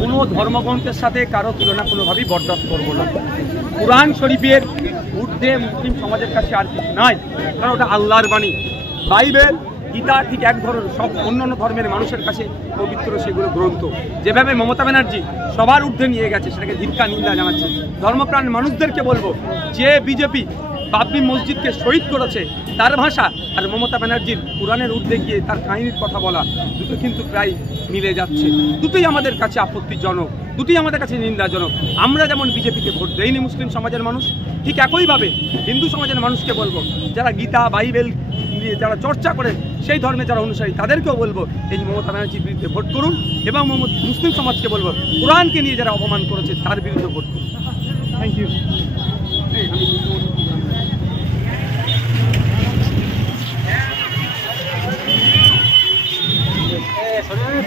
কোনো ধর্মগ্রন্থের সাথে কারো তুলনা কোনোভাবেই বরদাস্ত করবো না। কুরআন শরীফের ঊর্ধ্বে মুসলিম সমাজের কাছে আর কিছু নাই, কারণ ওটা আল্লাহর বাণী। বাইবেল, গীতা ঠিক এক ধরনের, সব অন্যান্য ধর্মের মানুষের কাছে পবিত্র সেগুলো গ্রন্থ। যেভাবে মমতা ব্যানার্জি সবার ঊর্ধ্বে নিয়ে গেছে, সেটাকে ধিক্কার নিন্দা জানাচ্ছে। ধর্মপ্রাণ মানুষদেরকে বলবো, যে বিজেপি বাবরি মসজিদকে শহীদ করেছে তার ভাষা আর মমতা ব্যানার্জির কোরআনের ঊর্ধ্বে গিয়ে তার কাহিনীর কথা বলা, দুটো কিন্তু প্রায় মিলে যাচ্ছে। দুটোই আমাদের কাছে আপত্তিজনক, দুটোই আমাদের কাছে নিন্দাজনক। আমরা যেমন বিজেপিকে ভোট দেইনি মুসলিম সমাজের মানুষ, ঠিক একইভাবে হিন্দু সমাজের মানুষকে বলবো, যারা গীতা বাইবেল নিয়ে যারা চর্চা করেন, সেই ধর্মে যারা অনুসারী, তাদেরকেও বলবো এই মমতা ব্যানার্জির বিরুদ্ধে ভোট করুন, এবং মুসলিম সমাজকে বলবো কোরআনকে নিয়ে যারা অপমান করেছে তার বিরুদ্ধে ভোট করুন। Thank you. Sorry.